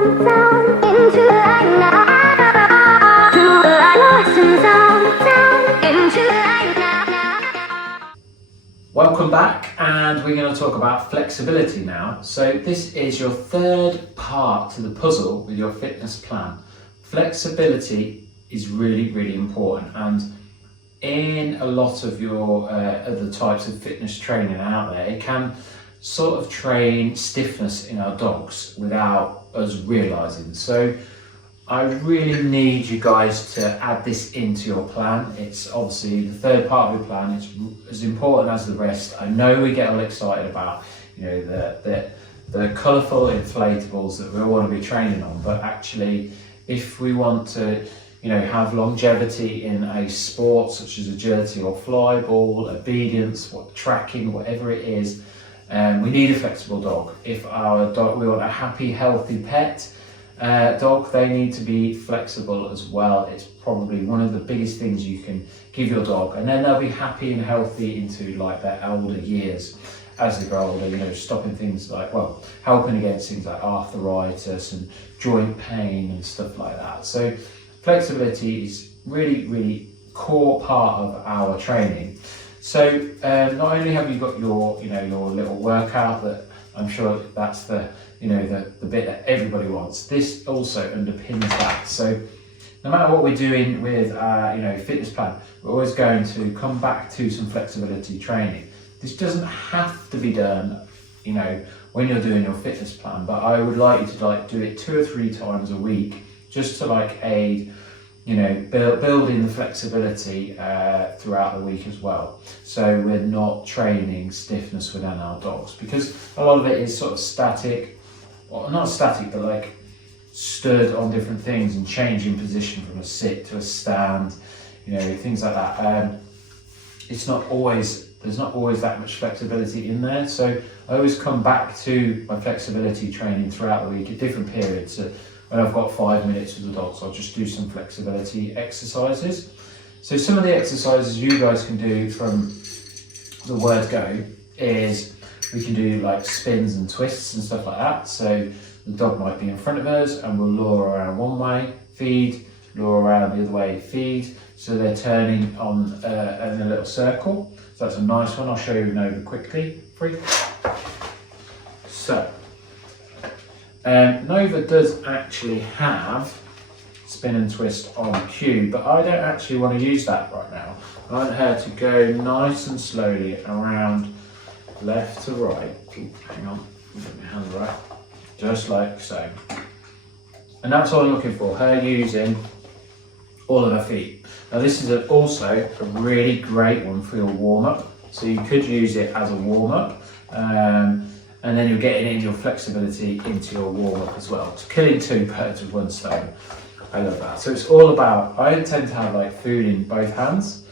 Welcome back, and we're going to talk about flexibility now. So this is your third part to the puzzle with your fitness plan. Flexibility is really, really important, and in a lot of your other types of fitness training out there, it can sort of train stiffness in our dogs without us realizing. So I really need you guys to add this into your plan. It's obviously the third part of your plan. It's as important as the rest. I know we get all excited about, you know, the colourful inflatables that we want to be training on, but actually, if we want to, you know, have longevity in a sport such as agility or fly ball, obedience, tracking, whatever it is, we need a flexible dog. If our dog, we want a happy, healthy pet dog, they need to be flexible as well. It's probably one of the biggest things you can give your dog, and then they'll be happy and healthy into like their older years as they grow older, you know, stopping things like, well, helping against things like arthritis and joint pain and stuff like that. So flexibility is really, really core part of our training. So not only have you got your, you know, your little workout that I'm sure that's the, you know, the bit that everybody wants. This also underpins that. So no matter what we're doing with our, you know, fitness plan, we're always going to come back to some flexibility training. This doesn't have to be done, you know, when you're doing your fitness plan, but I would like you to like do it 2 or 3 times a week, just to like aid, you know, building the flexibility throughout the week as well. So we're not training stiffness within our dogs, because a lot of it is sort of static, or not static, but like stood on different things and changing position from a sit to a stand, you know, things like that. It's not always, there's not always that much flexibility in there. So I always come back to my flexibility training throughout the week at different periods. So when I've got 5 minutes with the dogs, I'll just do some flexibility exercises. So some of the exercises you guys can do from the word go is we can do like spins and twists and stuff like that. So the dog might be in front of us and we'll lure around one way, feed, lure around the other way, feed. So they're turning on in a little circle. So that's a nice one. I'll show you Nova quickly. So Nova does actually have spin and twist on cue, but I don't actually want to use that right now. I want her to go nice and slowly around left to right. Ooh, hang on, get my hand right. Just like so. And that's all I'm looking for, her using all of her feet. Now this is also a really great one for your warm-up. So you could use it as a warm-up, and then you're getting in your flexibility into your warm-up as well. So killing 2 birds with 1 stone. I love that. So it's all about, I tend to have like food in both hands,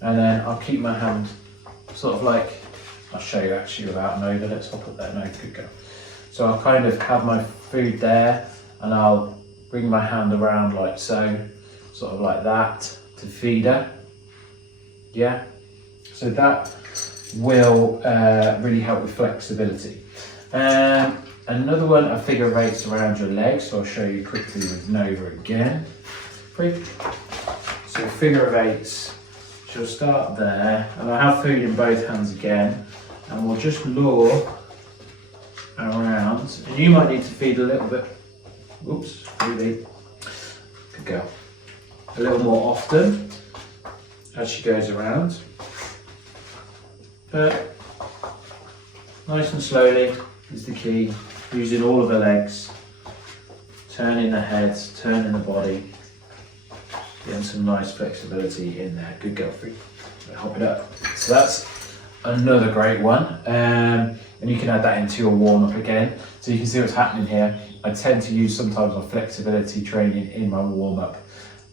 and then I'll keep my hand sort of like, I'll show you actually without Nova. Let's put that Nova, good go. So I'll kind of have my food there, and I'll bring my hand around like so, sort of like that to feed her. Yeah. So that will really help with flexibility. Another one, a figure of 8s around your legs. So I'll show you quickly with Nova again. So figure of 8s. She'll start there, and I have food in both hands again, and we'll just lure around. And you might need to feed a little bit. Oops, really. Good girl. A little more often as she goes around. But nice and slowly is the key. Using all of the legs, turning the heads, turning the body, getting some nice flexibility in there. Good girl, Free. Hop it up. So that's another great one. And you can add that into your warm-up again. So you can see what's happening here. I tend to use sometimes my flexibility training in my warm-up.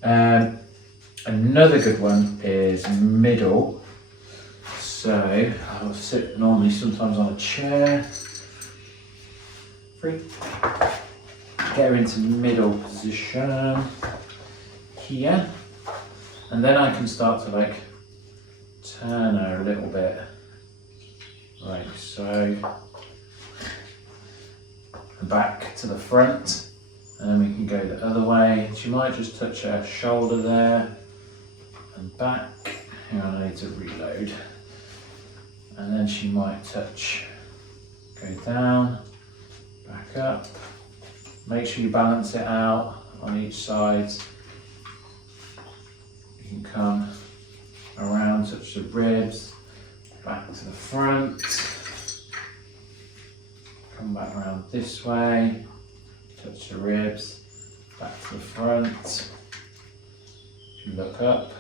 Another good one is middle. So I'll sit normally sometimes on a chair. Free. Get her into middle position here, and then I can start to like turn her a little bit, like so, back to the front, And then we can go the other way. She might just touch her shoulder there and back. Hang on, I need to reload. And then she might touch, go down, back up. Make sure you balance it out on each side. You can come around, touch the ribs, back to the front. Come back around this way, touch the ribs, back to the front. If you look up,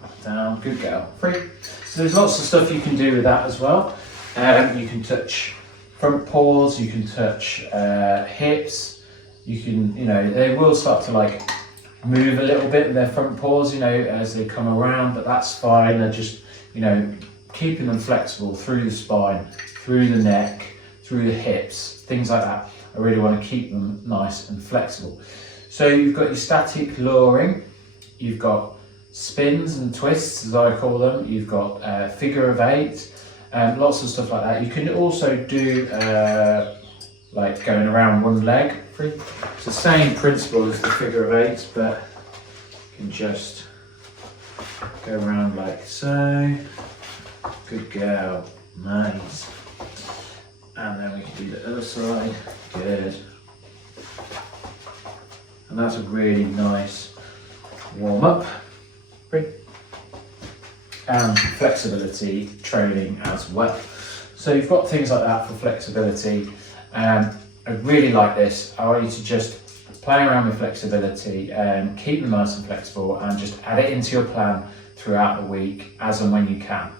back down, good girl. 3. So there's lots of stuff you can do with that as well. You can touch front paws, you can touch hips, you can, they will start to like move a little bit with their front paws, as they come around, but that's fine. They're just, keeping them flexible through the spine, through the neck, through the hips, things like that. I really want to keep them nice and flexible. So you've got your static luring, you've got spins and twists, as I call them, you've got figure of 8, and lots of stuff like that. You can also do like going around one leg. It's the same principle as the figure of 8, but you can just go around like so. Good girl, nice. And then we can do the other side, good. And that's a really nice warm up. And flexibility training as well. So you've got things like that for flexibility. I really like this. I want you to just play around with flexibility and keep them nice and flexible, and just add it into your plan throughout the week as and when you can.